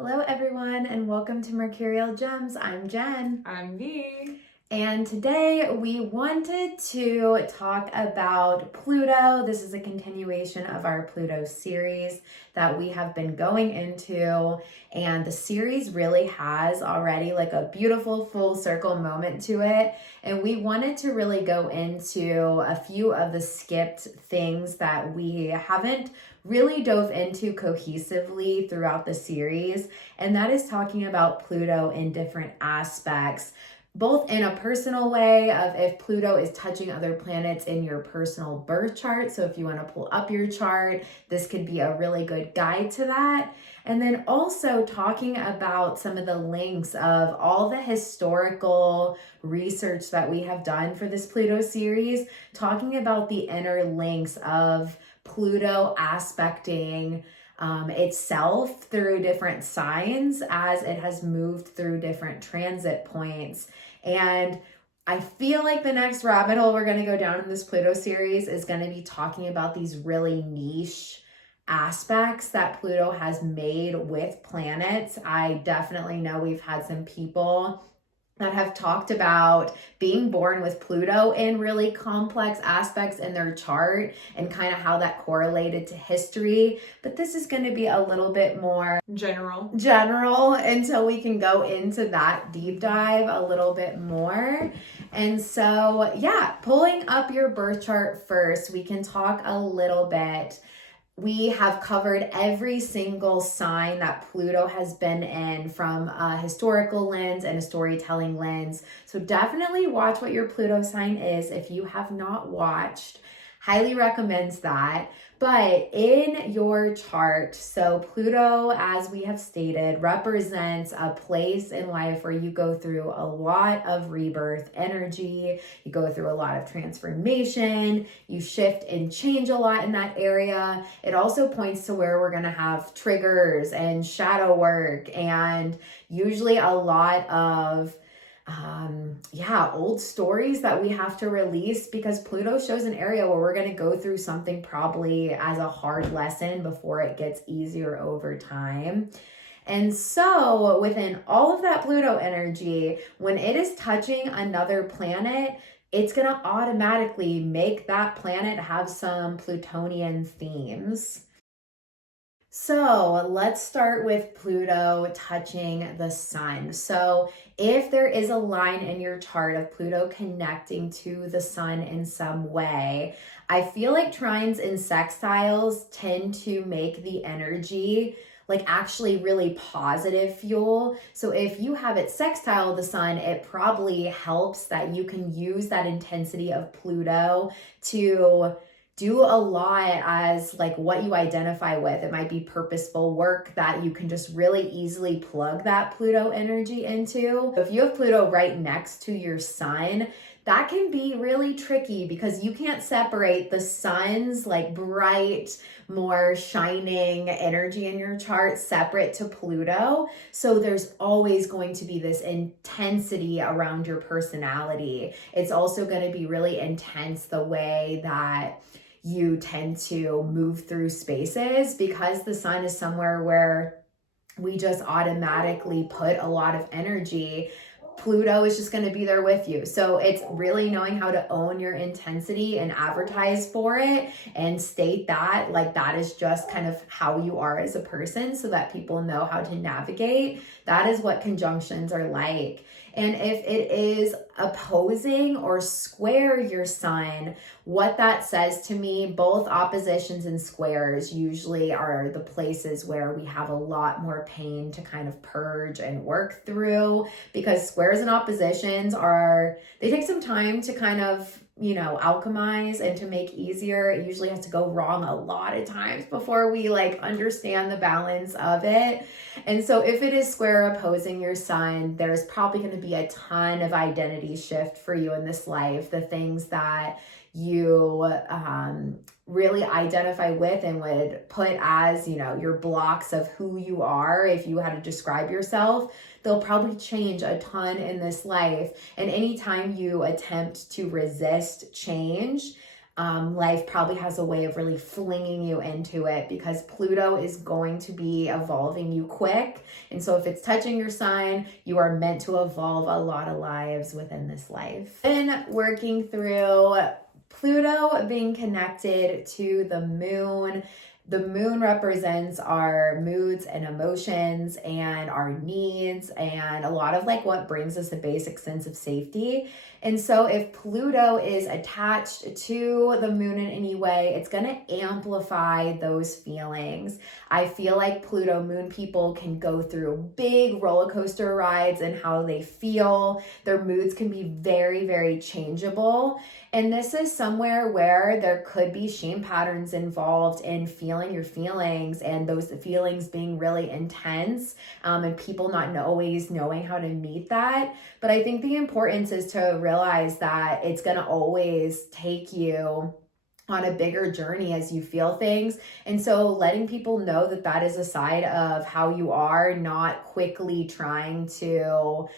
Hello everyone and welcome to Mercurial Gems. I'm Jen. I'm Vi. And today we wanted to talk about Pluto. This is a continuation of our Pluto series that we have been going into. And the series really has already like a beautiful full circle moment to it. And we wanted to really go into a few of the skipped things that we haven't really dove into cohesively throughout the series. And that is talking about Pluto in different aspects, both in a personal way of if Pluto is touching other planets in your personal birth chart. So if you want to pull up your chart, this could be a really good guide to that. And then also talking about some of the links of all the historical research that we have done for this Pluto series, talking about the inner links of Pluto aspecting itself through different signs as it has moved through different transit points. And I feel like the next rabbit hole we're going to go down in this Pluto series is going to be talking about these really niche aspects that Pluto has made with planets. I definitely know we've had some people that have talked about being born with Pluto in really complex aspects in their chart and kind of how that correlated to history. But this is going to be a little bit more general until we can go into that deep dive a little bit more. And so, pulling up your birth chart first, we can talk a little bit. We have covered every single sign that Pluto has been in from a historical lens and a storytelling lens. So definitely watch what your Pluto sign is if you have not watched. Highly recommends that. But in your chart, so Pluto, as we have stated, represents a place in life where you go through a lot of rebirth energy, you go through a lot of transformation, you shift and change a lot in that area. It also points to where we're going to have triggers and shadow work and usually a lot of old stories that we have to release, because Pluto shows an area where we're going to go through something probably as a hard lesson before it gets easier over time. And so within all of that Pluto energy, when it is touching another planet, it's going to automatically make that planet have some Plutonian themes. So let's start with Pluto touching the sun. So if there is a line in your chart of Pluto connecting to the sun in some way, I feel like trines and sextiles tend to make the energy like actually really positive fuel. So if you have it sextile the sun, it probably helps that you can use that intensity of Pluto to do a lot as like what you identify with. It might be purposeful work that you can just really easily plug that Pluto energy into. If you have Pluto right next to your sun, that can be really tricky because you can't separate the sun's like bright, more shining energy in your chart separate to Pluto. So there's always going to be this intensity around your personality. It's also going to be really intense the way that you tend to move through spaces, because the sun is somewhere where we just automatically put a lot of energy. Pluto is just going to be there with you. So it's really knowing how to own your intensity and advertise for it and state that like that is just kind of how you are as a person so that people know how to navigate. That is what conjunctions are like. And if it is opposing or square your sign, what that says to me, both oppositions and squares usually are the places where we have a lot more pain to kind of purge and work through, because squares and oppositions they take some time to kind of, alchemize and to make easier. It usually has to go wrong a lot of times before we like understand the balance of it. And so if it is square opposing your sun, there's probably going to be a ton of identity shift for you in this life. The things that you really identify with and would put as, your blocks of who you are, if you had to describe yourself, they'll probably change a ton in this life. And anytime you attempt to resist change, life probably has a way of really flinging you into it, because Pluto is going to be evolving you quick. And so if it's touching your sign, you are meant to evolve a lot of lives within this life. And working through Pluto being connected to the moon. The moon represents our moods and emotions and our needs and a lot of like what brings us a basic sense of safety. And so if Pluto is attached to the moon in any way, it's going to amplify those feelings. I feel like Pluto moon people can go through big roller coaster rides and how they feel. Their moods can be very, very changeable. And this is somewhere where there could be shame patterns involved in feeling your feelings and those feelings being really intense, and people not always knowing how to meet that. But I think the importance is to realize that it's going to always take you on a bigger journey as you feel things. And so letting people know that that is a side of how you are, not quickly trying to,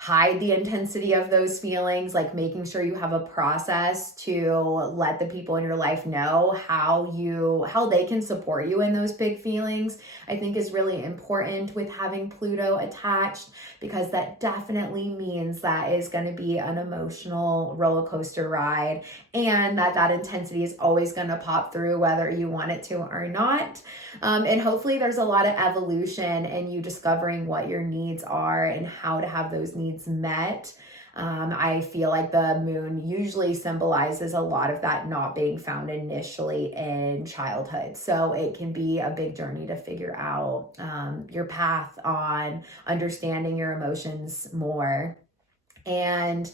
hide the intensity of those feelings, like making sure you have a process to let the people in your life know how they can support you in those big feelings, I think is really important with having Pluto attached, because that definitely means that is going to be an emotional roller coaster ride, and that intensity is always going to pop through whether you want it to or not. And hopefully there's a lot of evolution in you discovering what your needs are and how to have those needs met. I feel like the moon usually symbolizes a lot of that not being found initially in childhood. So it can be a big journey to figure out your path on understanding your emotions more. And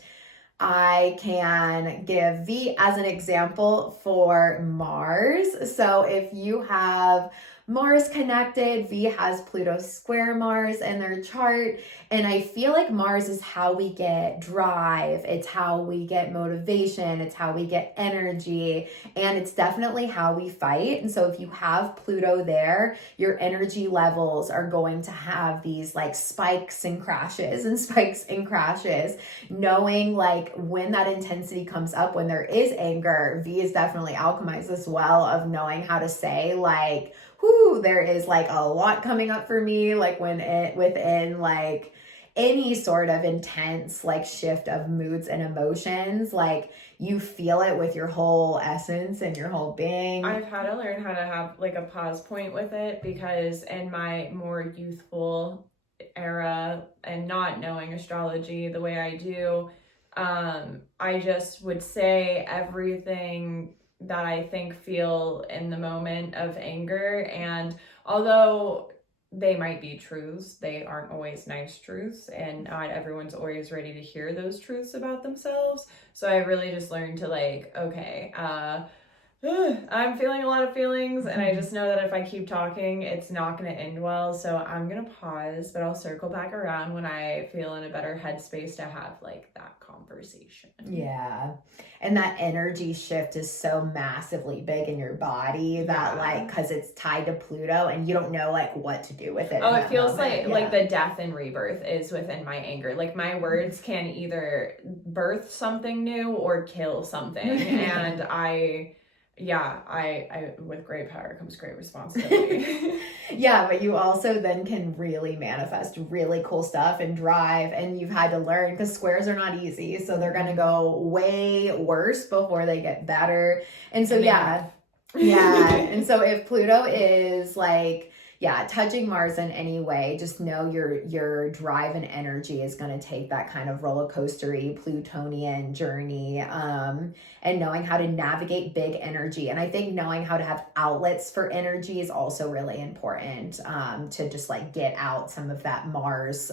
I can give V as an example for Mars. So if you have Mars connected, V has Pluto square Mars in their chart. And I feel like Mars is how we get drive. It's how we get motivation. It's how we get energy. And it's definitely how we fight. And so if you have Pluto there, your energy levels are going to have these like spikes and crashes and spikes and crashes. Knowing like when that intensity comes up, when there is anger, V is definitely alchemized as well, of knowing how to say like, whoo, there is like a lot coming up for me, like when it within like any sort of intense like shift of moods and emotions, like you feel it with your whole essence and your whole being. I've had to learn how to have like a pause point with it, because in my more youthful era and not knowing astrology the way I do, I just would say everything that I think, feel in the moment of anger. And although they might be truths, they aren't always nice truths, and not everyone's always ready to hear those truths about themselves. So I really just learned to like, okay, I'm feeling a lot of feelings, and I just know that if I keep talking, it's not going to end well. So I'm going to pause, but I'll circle back around when I feel in a better headspace to have like that conversation. Yeah. And that energy shift is so massively big in your body that like, cause it's tied to Pluto and you don't know like what to do with it. Oh, it feels like the death and rebirth is within my anger. Like my words can either birth something new or kill something. And I with great power comes great responsibility. Yeah, but you also then can really manifest really cool stuff and drive, and you've had to learn, because squares are not easy, so they're going to go way worse before they get better. And so yeah. And so if Pluto is like touching Mars in any way, just know your drive and energy is going to take that kind of roller coastery Plutonian journey, and knowing how to navigate big energy. And I think knowing how to have outlets for energy is also really important, to just like get out some of that Mars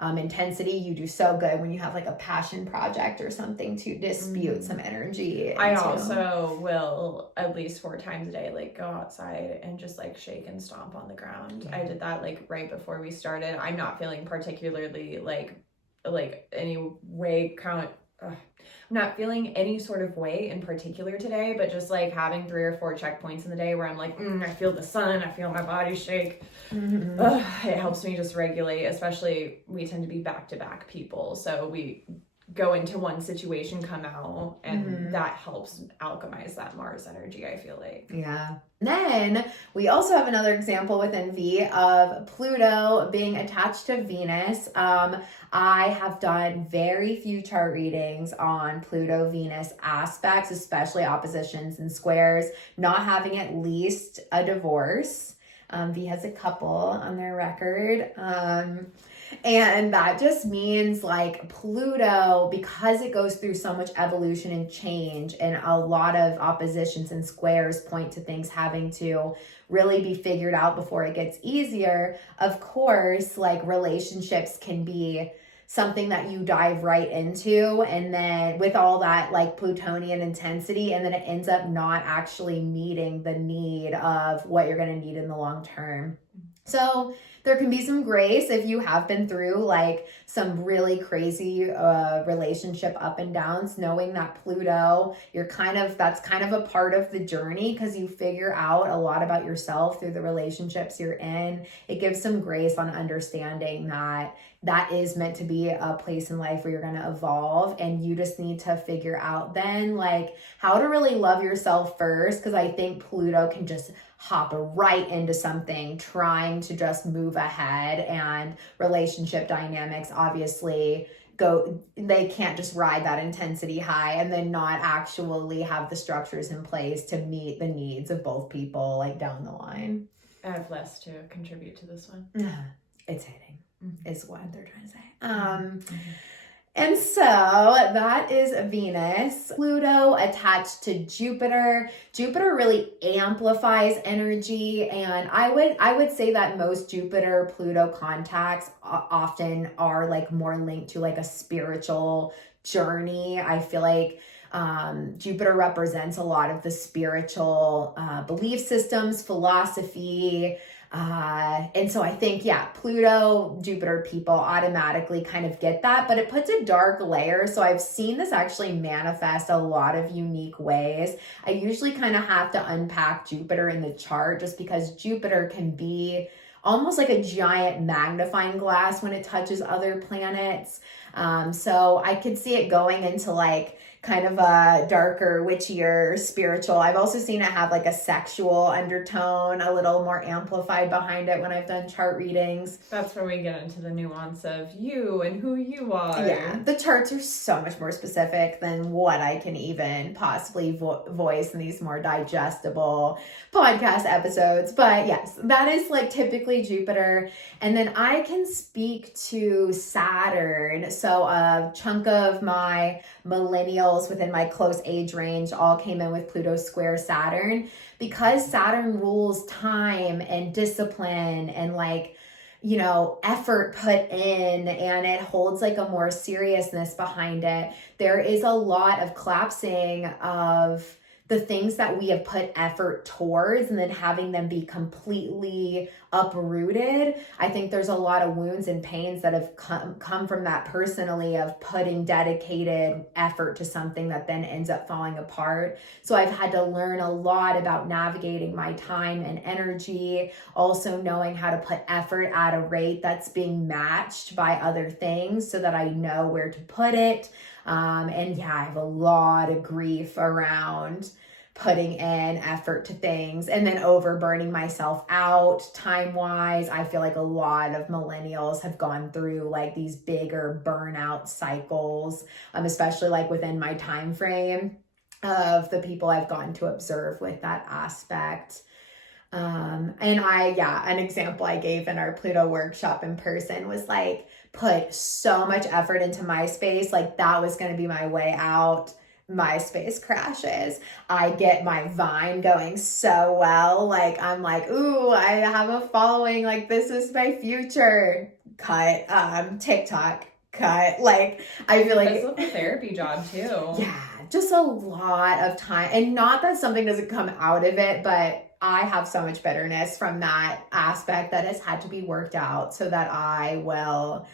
intensity. You do so good when you have like a passion project or something to dispute some energy. I also will at least 4 times a day like go outside and just like shake and stomp on the ground. I did that like right before we started. I'm not feeling particularly like any way I'm not feeling any sort of way in particular today, but just like having 3 or 4 checkpoints in the day where I'm like, I feel the sun, I feel my body shake. It helps me just regulate, especially we tend to be back-to-back people. So we go into one situation, come out, and Mhm. that helps alchemize that Mars energy, I feel like. Yeah. Then we also have another example within V of Pluto being attached to Venus. I have done very few chart readings on Pluto Venus aspects, especially oppositions and squares, not having at least a divorce. V has a couple on their record. And that just means like Pluto, because it goes through so much evolution and change, and a lot of oppositions and squares point to things having to really be figured out before it gets easier. Of course, like relationships can be something that you dive right into, and then with all that like Plutonian intensity, and then it ends up not actually meeting the need of what you're going to need in the long term. So there can be some grace if you have been through like some really crazy relationship up and downs, knowing that Pluto, that's kind of a part of the journey, because you figure out a lot about yourself through the relationships you're in. It gives some grace on understanding that that is meant to be a place in life where you're going to evolve, and you just need to figure out then like how to really love yourself first, because I think Pluto can just hop right into something trying to just move ahead, and relationship dynamics obviously they can't just ride that intensity high and then not actually have the structures in place to meet the needs of both people like down the line. I have less to contribute to this one. It's hitting is what they're trying to say. And so that is Venus. Pluto attached to Jupiter. Jupiter really amplifies energy, and I would say that most Jupiter Pluto contacts often are like more linked to like a spiritual journey. I feel like Jupiter represents a lot of the spiritual belief systems, philosophy. And so I think, Pluto, Jupiter people automatically kind of get that, but it puts a dark layer. So I've seen this actually manifest a lot of unique ways. I usually kind of have to unpack Jupiter in the chart, just because Jupiter can be almost like a giant magnifying glass when it touches other planets. So I could see it going into like kind of a darker, witchier, spiritual. I've also seen it have like a sexual undertone, a little more amplified behind it when I've done chart readings. That's where we get into the nuance of you and who you are. Yeah, the charts are so much more specific than what I can even possibly voice in these more digestible podcast episodes. But yes, that is like typically Jupiter. And then I can speak to Saturn. So a chunk of my millennials within my close age range all came in with Pluto square Saturn, because Saturn rules time and discipline and like, you know, effort put in, and it holds like a more seriousness behind it. There is a lot of collapsing of the things that we have put effort towards, and then having them be completely uprooted. I think there's a lot of wounds and pains that have come from that personally, of putting dedicated effort to something that then ends up falling apart. So I've had to learn a lot about navigating my time and energy, also knowing how to put effort at a rate that's being matched by other things so that I know where to put it. And I have a lot of grief around putting in effort to things and then over burning myself out time-wise. I feel like a lot of millennials have gone through like these bigger burnout cycles, especially like within my time frame of the people I've gotten to observe with that aspect. And an example I gave in our Pluto workshop in person was like, put so much effort into MySpace, like that was going to be my way out. MySpace crashes. I get my Vine going so well. Like I'm like, ooh, I have a following. Like this is my future. Cut. TikTok. Cut. Like I feel like it's like a therapy job too. Yeah, just a lot of time. And not that something doesn't come out of it, but I have so much bitterness from that aspect that has had to be worked out so that I will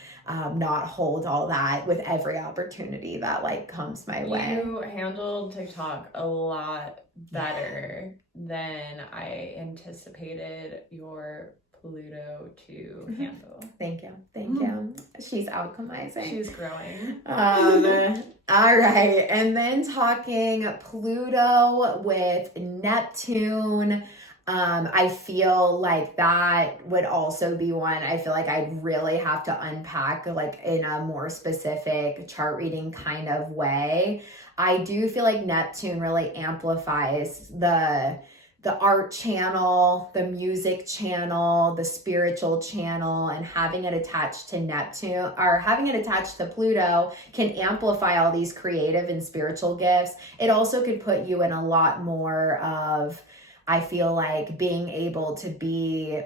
not hold all that with every opportunity that like comes my way. You handled TikTok a lot better than I anticipated your Pluto to handle. Thank you. She's alchemizing. She's growing. All right, and then talking Pluto with Neptune. I feel like that would also be one I feel like I'd really have to unpack like in a more specific chart reading kind of way. I do feel like Neptune really amplifies the art channel, the music channel, the spiritual channel, and having it attached to Neptune or having it attached to Pluto can amplify all these creative and spiritual gifts. It also could put you in a lot more of, I feel like, being able to be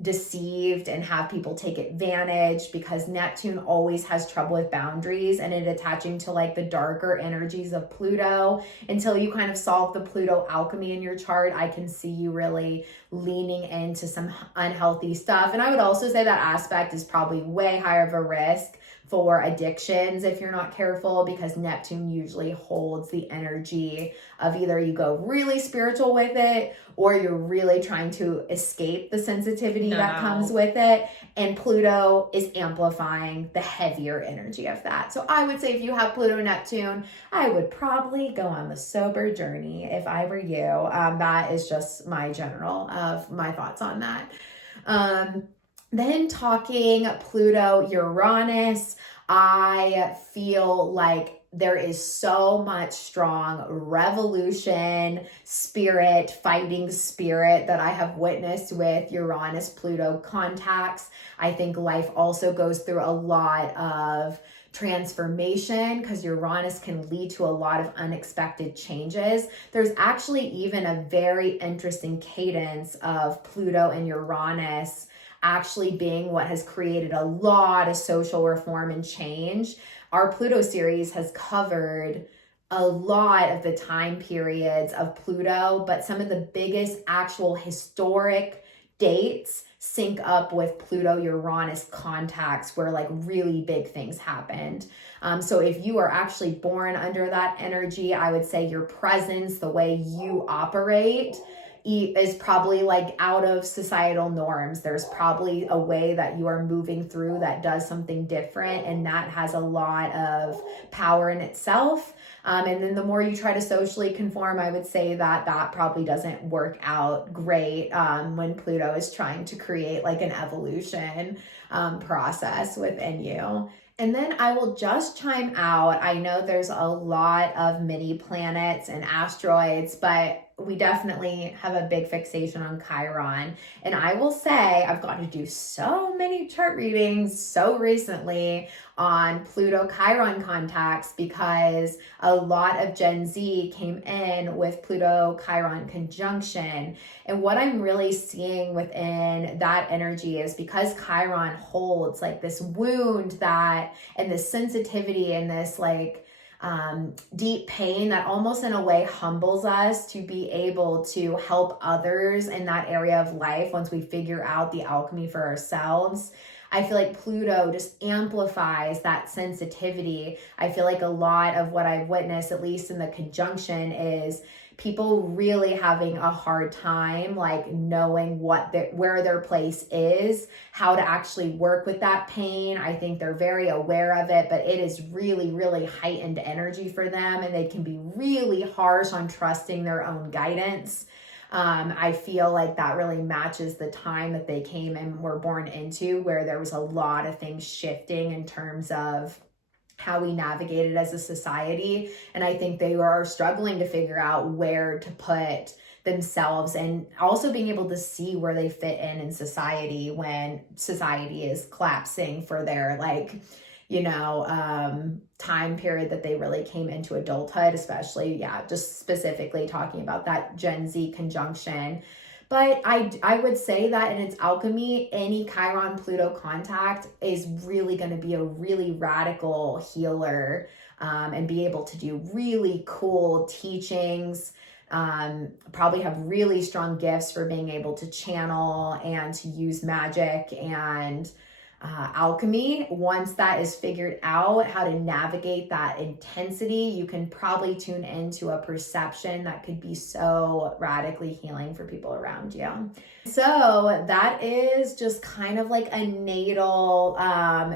deceived and have people take advantage, because Neptune always has trouble with boundaries and it attaching to like the darker energies of Pluto. Until you kind of solve the Pluto alchemy in your chart, I can see you really leaning into some unhealthy stuff. And I would also say that aspect is probably way higher of a risk for addictions if you're not careful, because Neptune usually holds the energy of either you go really spiritual with it or you're really trying to escape the sensitivity that comes with it. And Pluto is amplifying the heavier energy of that. So I would say if you have Pluto Neptune, I would probably go on the sober journey if I were you. That is just my general of my thoughts on that. Then talking Pluto Uranus, I feel like there is so much strong revolution spirit, fighting spirit that I have witnessed with Uranus Pluto contacts. I think life also goes through a lot of transformation because Uranus can lead to a lot of unexpected changes. There's actually even a very interesting cadence of Pluto and Uranus actually being what has created a lot of social reform and change. Our Pluto series has covered a lot of the time periods of Pluto, but some of the biggest actual historic dates sync up with Pluto-Uranus contacts where like really big things happened. So if you are actually born under that energy, I would say your presence, the way you operate, is probably like out of societal norms. There's probably a way that you are moving through that does something different, and that has a lot of power in itself. And then the more you try to socially conform, I would say that that probably doesn't work out great when Pluto is trying to create like an evolution process within you. And then I will just chime out. I know there's a lot of mini planets and asteroids, but we definitely have a big fixation on Chiron. And I will say I've got to do so many chart readings so recently on Pluto Chiron contacts because a lot of Gen Z came in with Pluto Chiron conjunction. And what I'm really seeing within that energy is because Chiron holds like this wound that, and this sensitivity and this like deep pain that almost in a way humbles us to be able to help others in that area of life once we figure out the alchemy for ourselves. I feel like Pluto just amplifies that sensitivity. I feel like a lot of what I've witnessed, at least in the conjunction, is people really having a hard time like knowing where their place is, how to actually work with that pain. I think they're very aware of it, but it is really, really heightened energy for them, and they can be really harsh on trusting their own guidance. I feel like that really matches the time that they came and were born into, where there was a lot of things shifting in terms of how we navigated as a society. And I think they are struggling to figure out where to put themselves and also being able to see where they fit in society when society is collapsing for their time period that they really came into adulthood, especially, just specifically talking about that Gen Z conjunction. But I would say that in its alchemy, any Chiron Pluto contact is really going to be a really radical healer and be able to do really cool teachings, probably have really strong gifts for being able to channel and to use magic and alchemy. Once that is figured out, how to navigate that intensity, you can probably tune into a perception that could be so radically healing for people around you. So that is just kind of like a natal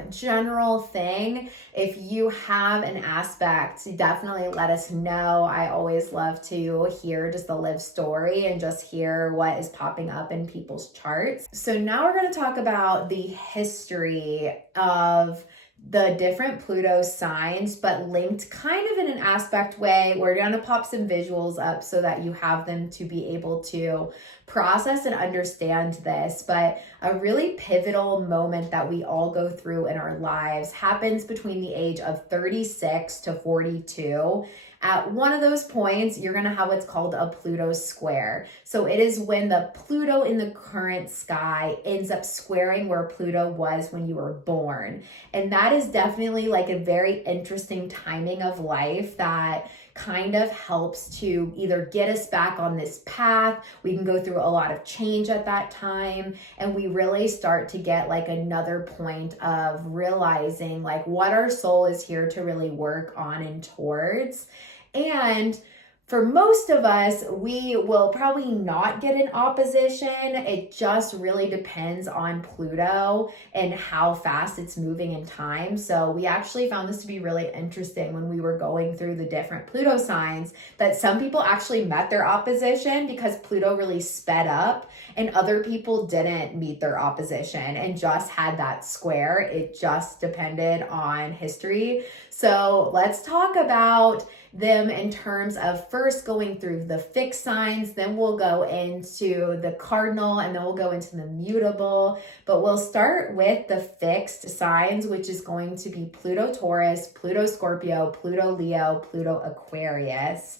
general thing. If you have an aspect, definitely let us know. I always love to hear just the live story and just hear what is popping up in people's charts. So now we're going to talk about the history of the different Pluto signs, but linked kind of in an aspect way. We're going to pop some visuals up so that you have them to be able to process and understand this. But a really pivotal moment that we all go through in our lives happens between the age of 36 to 42. At one of those points, you're going to have what's called a Pluto square. So it is when the Pluto in the current sky ends up squaring where Pluto was when you were born. And that is definitely like a very interesting timing of life that kind of helps to either get us back on this path. We can go through a lot of change at that time, and we really start to get like another point of realizing like what our soul is here to really work on and towards. And for most of us, we will probably not get an opposition. It just really depends on Pluto and how fast it's moving in time. So we actually found this to be really interesting when we were going through the different Pluto signs, that some people actually met their opposition because Pluto really sped up, and other people didn't meet their opposition and just had that square. It just depended on history. So let's talk about them in terms of first going through the fixed signs, then we'll go into the cardinal, and then we'll go into the mutable. But we'll start with the fixed signs, which is going to be Pluto Taurus, Pluto Scorpio, Pluto Leo, Pluto Aquarius.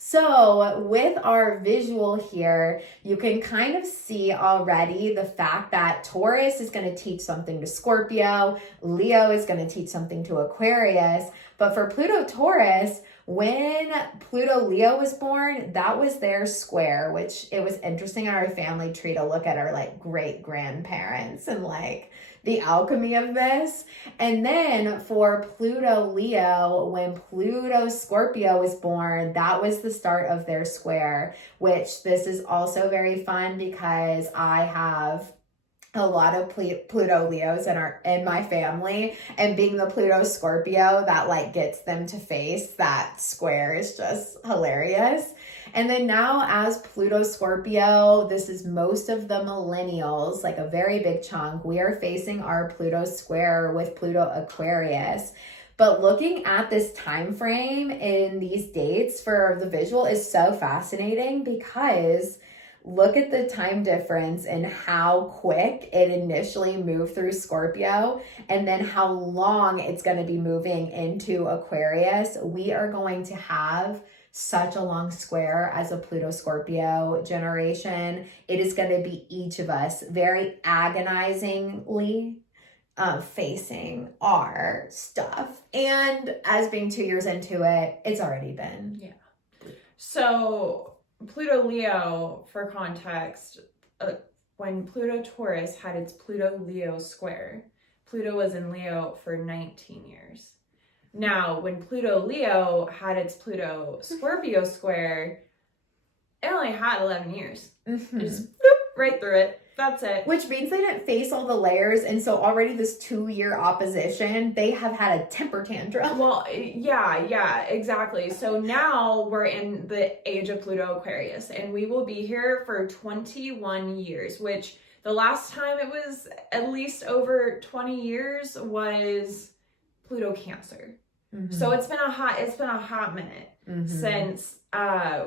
So with our visual here, you can kind of see already the fact that Taurus is going to teach something to Scorpio, Leo is going to teach something to Aquarius. But for Pluto Taurus, when Pluto Leo was born, that was their square, which it was interesting in our family tree to look at our like great grandparents and like the alchemy of this. And then for Pluto Leo, when Pluto Scorpio was born, that was the start of their square, which this is also very fun because I have a lot of Pluto Leos in my family, and being the Pluto Scorpio that like gets them to face that square is just hilarious. And then now as Pluto Scorpio, this is most of the millennials, like a very big chunk, we are facing our Pluto square with Pluto Aquarius. But looking at this time frame in these dates for the visual is so fascinating because look at the time difference and how quick it initially moved through Scorpio and then how long it's going to be moving into Aquarius. We are going to have such a long square as a Pluto Scorpio generation. It is going to be each of us very agonizingly facing our stuff. And as being 2 years into it, it's already been. Yeah. So Pluto Leo, for context, when Pluto Taurus had its Pluto Leo square, Pluto was in Leo for 19 years. Now, when Pluto Leo had its Pluto Scorpio square, it only had 11 years. Mm-hmm. Just right through it. That's it. Which means they didn't face all the layers, and so already this 2-year opposition, they have had a temper tantrum. Well, yeah, exactly. So now we're in the age of Pluto Aquarius, and we will be here for 21 years, which the last time it was at least over 20 years was Pluto Cancer. Mm-hmm. So it's been a hot minute since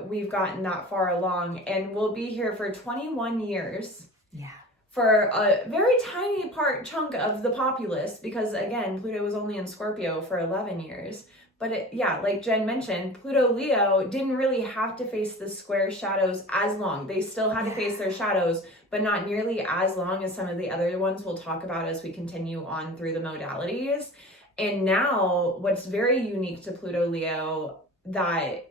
we've gotten that far along, and we'll be here for 21 years. Yeah. For a very tiny chunk of the populace, because again, Pluto was only in Scorpio for 11 years. But like Jen mentioned, Pluto Leo didn't really have to face the square shadows as long. They still had to face their shadows, but not nearly as long as some of the other ones we'll talk about as we continue on through the modalities. And now what's very unique to Pluto Leo that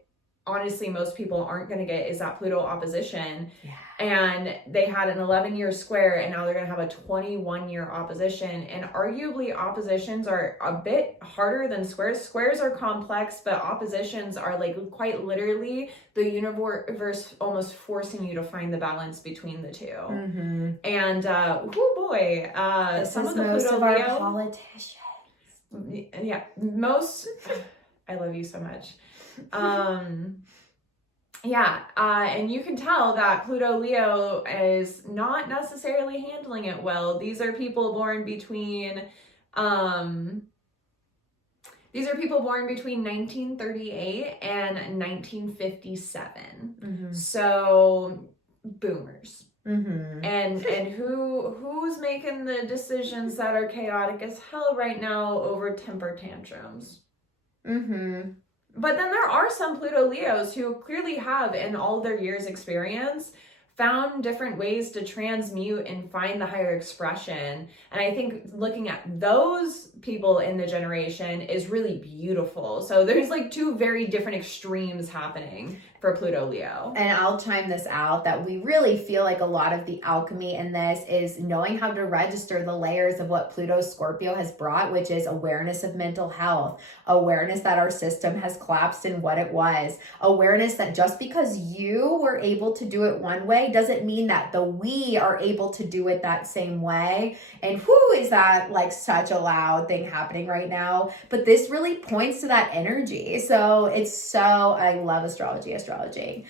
honestly most people aren't going to get is that Pluto opposition. Yeah. And they had an 11-year square, and now they're going to have a 21-year opposition. And arguably oppositions are a bit harder than squares. Squares are complex, but oppositions are like quite literally the universe almost forcing you to find the balance between the two. Mm-hmm. And oh boy, some of the Pluto Leo politicians. Yeah, most. I love you so much. And you can tell that Pluto Leo is not necessarily handling it well. These are people born between 1938 and 1957. Mm-hmm. So boomers. Mm-hmm. And who's making the decisions that are chaotic as hell right now over temper tantrums? Mm-hmm. But then there are some Pluto Leos who clearly have, in all their years' experience, found different ways to transmute and find the higher expression. And I think looking at those people in the generation is really beautiful. So there's like two very different extremes happening for Pluto Leo. And I'll chime this out that we really feel like a lot of the alchemy in this is knowing how to register the layers of what Pluto Scorpio has brought, which is awareness of mental health, awareness that our system has collapsed in what it was, awareness that just because you were able to do it one way doesn't mean that we are able to do it that same way. And whoo, is that like such a loud thing happening right now? But this really points to that energy. So I love astrology. Okay,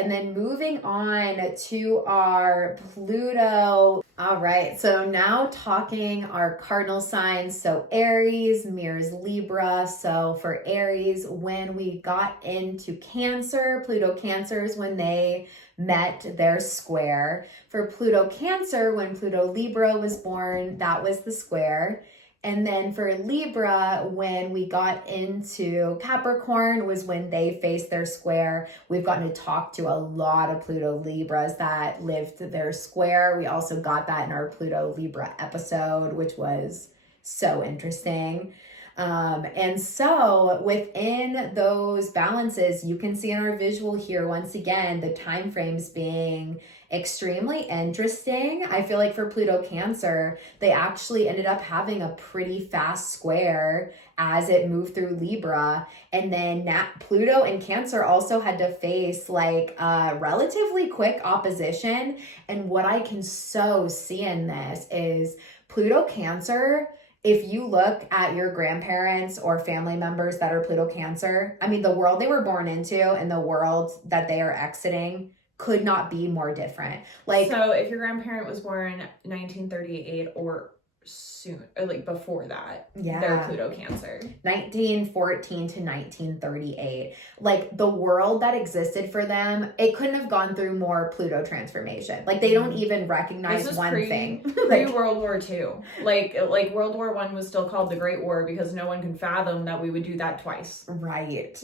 and then moving on to our Pluto. All right, so now talking our cardinal signs. So Aries mirrors Libra. So for Aries, when we got into Cancer, Pluto Cancer is when they met their square. For Pluto Cancer, when Pluto Libra was born, that was the square. And then for Libra, when we got into Capricorn was when they faced their square. We've gotten to talk to a lot of Pluto Libras that lived their square. We also got that in our Pluto Libra episode, which was so interesting. And so within those balances, you can see in our visual here, once again, the time frames being extremely interesting. I feel like for Pluto Cancer, they actually ended up having a pretty fast square as it moved through Libra. And then Pluto and Cancer also had to face like a relatively quick opposition. And what I can so see in this is Pluto Cancer, if you look at your grandparents or family members that are Pluto Cancer, I mean, the world they were born into and the world that they are exiting could not be more different. Like, so if your grandparent was born 1938 or soon, or like before that, they're Pluto Cancer. 1914 to 1938. Like the world that existed for them, it couldn't have gone through more Pluto transformation. Like they don't even recognize one thing. World War II. Like World War I was still called the Great War because no one can fathom that we would do that twice. Right.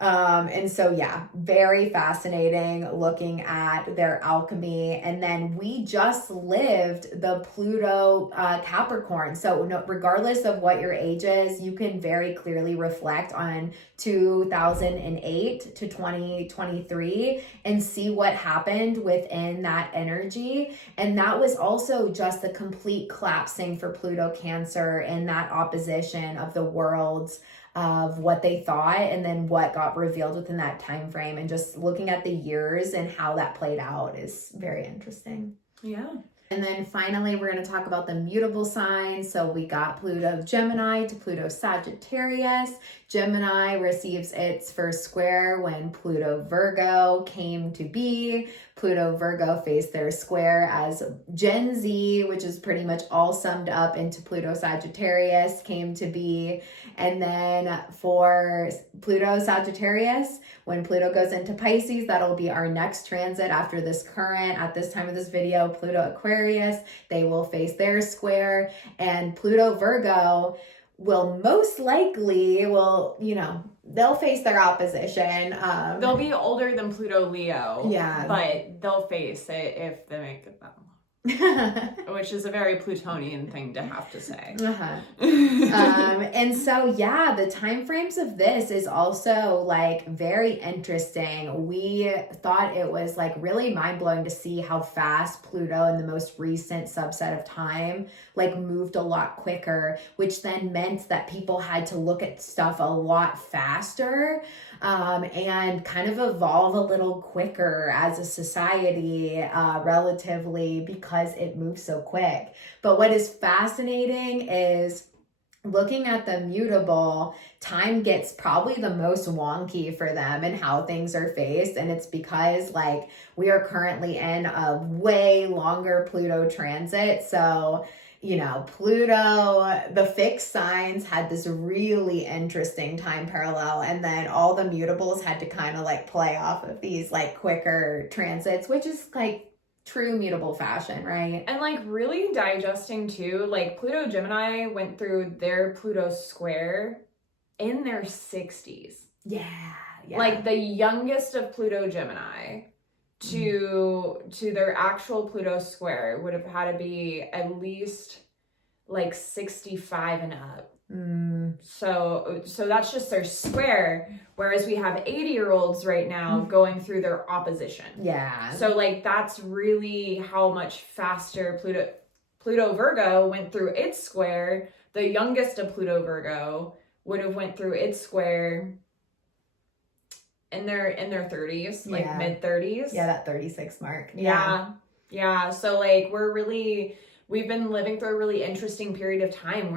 And so, yeah, very fascinating looking at their alchemy. And then we just lived the Pluto Capricorn. So regardless of what your age is, you can very clearly reflect on 2008 to 2023 and see what happened within that energy. And that was also just the complete collapsing for Pluto Cancer and that opposition of the worlds of what they thought and then what got revealed within that time frame, and just looking at the years and how that played out is very interesting. Yeah. And then finally, we're going to talk about the mutable signs. So we got Pluto Gemini to Pluto Sagittarius. Gemini receives its first square when Pluto Virgo came to be. Pluto Virgo faced their square as Gen Z, which is pretty much all summed up into Pluto Sagittarius, came to be. And then for Pluto Sagittarius, when Pluto goes into Pisces, that'll be our next transit after this current. At this time of this video, Pluto Aquarius, they will face their square. And Pluto Virgo will most likely, they'll face their opposition. They'll be older than Pluto Leo. Yeah. But they'll face it if they make it that long. which is a very Plutonian thing to have to say. And so, yeah, the time frames of this is also like very interesting. We thought it was like really mind blowing to see how fast Pluto in the most recent subset of time like moved a lot quicker, which then meant that people had to look at stuff a lot faster. And kind of evolve a little quicker as a society, relatively, because it moves so quick. But what is fascinating is looking at the mutable, time gets probably the most wonky for them and how things are faced. And it's because like we are currently in a way longer Pluto transit. So Pluto, the fixed signs had this really interesting time parallel, and then all the mutables had to kind of like play off of these like quicker transits, which is like true mutable fashion, right? And like really digesting too, like Pluto Gemini went through their Pluto square in their 60s. Yeah. Like the youngest of Pluto Gemini to their actual Pluto square would have had to be at least like 65 and up. So that's just their square, whereas we have 80-year-olds right now going through their opposition. Yeah. So like that's really how much faster Pluto Virgo went through its square. The youngest of Pluto Virgo would have went through its square in their 30s, like mid 30s. Yeah, that 36 mark. Yeah. So like we've been living through a really interesting period of time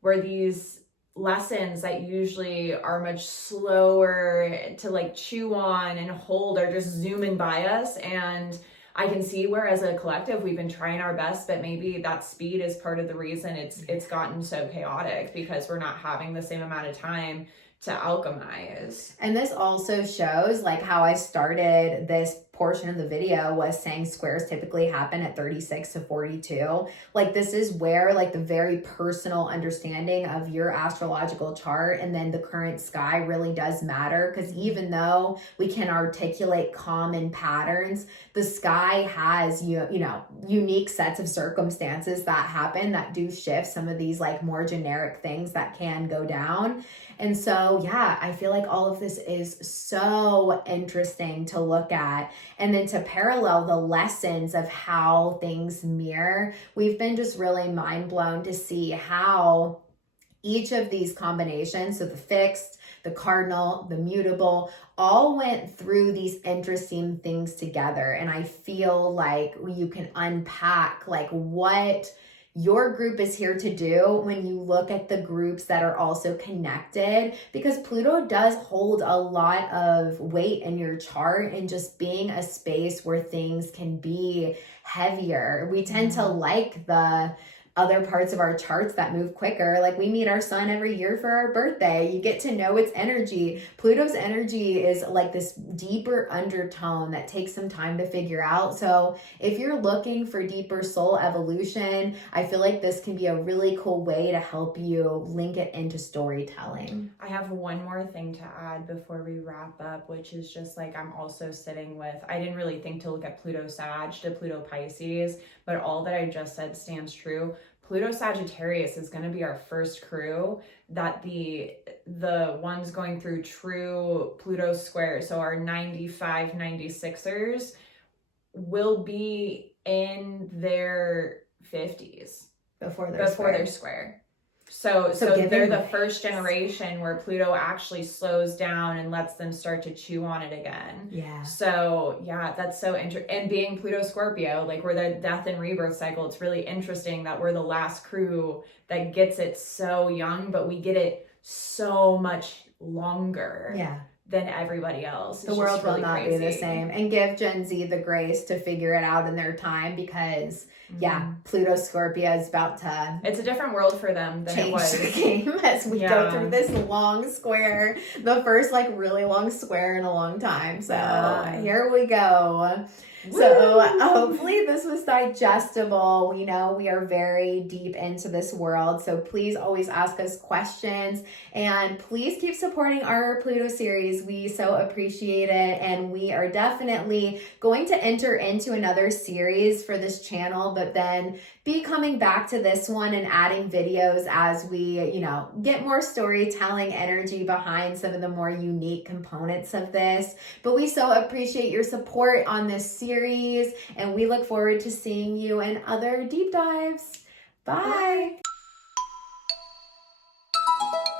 where these lessons that usually are much slower to like chew on and hold are just zooming by us. And I can see where as a collective we've been trying our best, but maybe that speed is part of the reason it's gotten so chaotic, because we're not having the same amount of time to alchemize. And this also shows like how I started this portion of the video was saying squares typically happen at 36 to 42. Like this is where like the very personal understanding of your astrological chart and then the current sky really does matter, because even though we can articulate common patterns, the sky has unique sets of circumstances that happen that do shift some of these like more generic things that can go down. And so, yeah, I feel like all of this is so interesting to look at. And then to parallel the lessons of how things mirror, we've been just really mind blown to see how each of these combinations, so the fixed, the cardinal, the mutable, all went through these interesting things together. And I feel like you can unpack like what your group is here to do when you look at the groups that are also connected, because Pluto does hold a lot of weight in your chart and just being a space where things can be heavier. We tend to like the other parts of our charts that move quicker. Like we meet our sun every year for our birthday. You get to know its energy. Pluto's energy is like this deeper undertone that takes some time to figure out. So if you're looking for deeper soul evolution, I feel like this can be a really cool way to help you link it into storytelling. I have one more thing to add before we wrap up, which is just like I'm also sitting with, I didn't really think to look at Pluto Sag to Pluto Pisces, but all that I just said stands true. Pluto Sagittarius is going to be our first crew that the ones going through true Pluto square, so our 95, 96ers will be in their 50s before their square. So they're the first generation where Pluto actually slows down and lets them start to chew on it again. Yeah. So yeah, that's so interesting. And being Pluto Scorpio, like we're the death and rebirth cycle, it's really interesting that we're the last crew that gets it so young, but we get it so much longer. Yeah. Than everybody else. The world will not be the same. And give Gen Z the grace to figure it out in their time, because Pluto Scorpio is about to it's a different world for them than it was. The game as we go through this long square, the first like really long square in a long time. So here we go. So hopefully this was digestible. We know we are very deep into this world, so please always ask us questions, and please keep supporting our Pluto series. We so appreciate it, and we are definitely going to enter into another series for this channel, but then be coming back to this one and adding videos as we, get more storytelling energy behind some of the more unique components of this. But we so appreciate your support on this series, and we look forward to seeing you in other deep dives. Bye. Bye.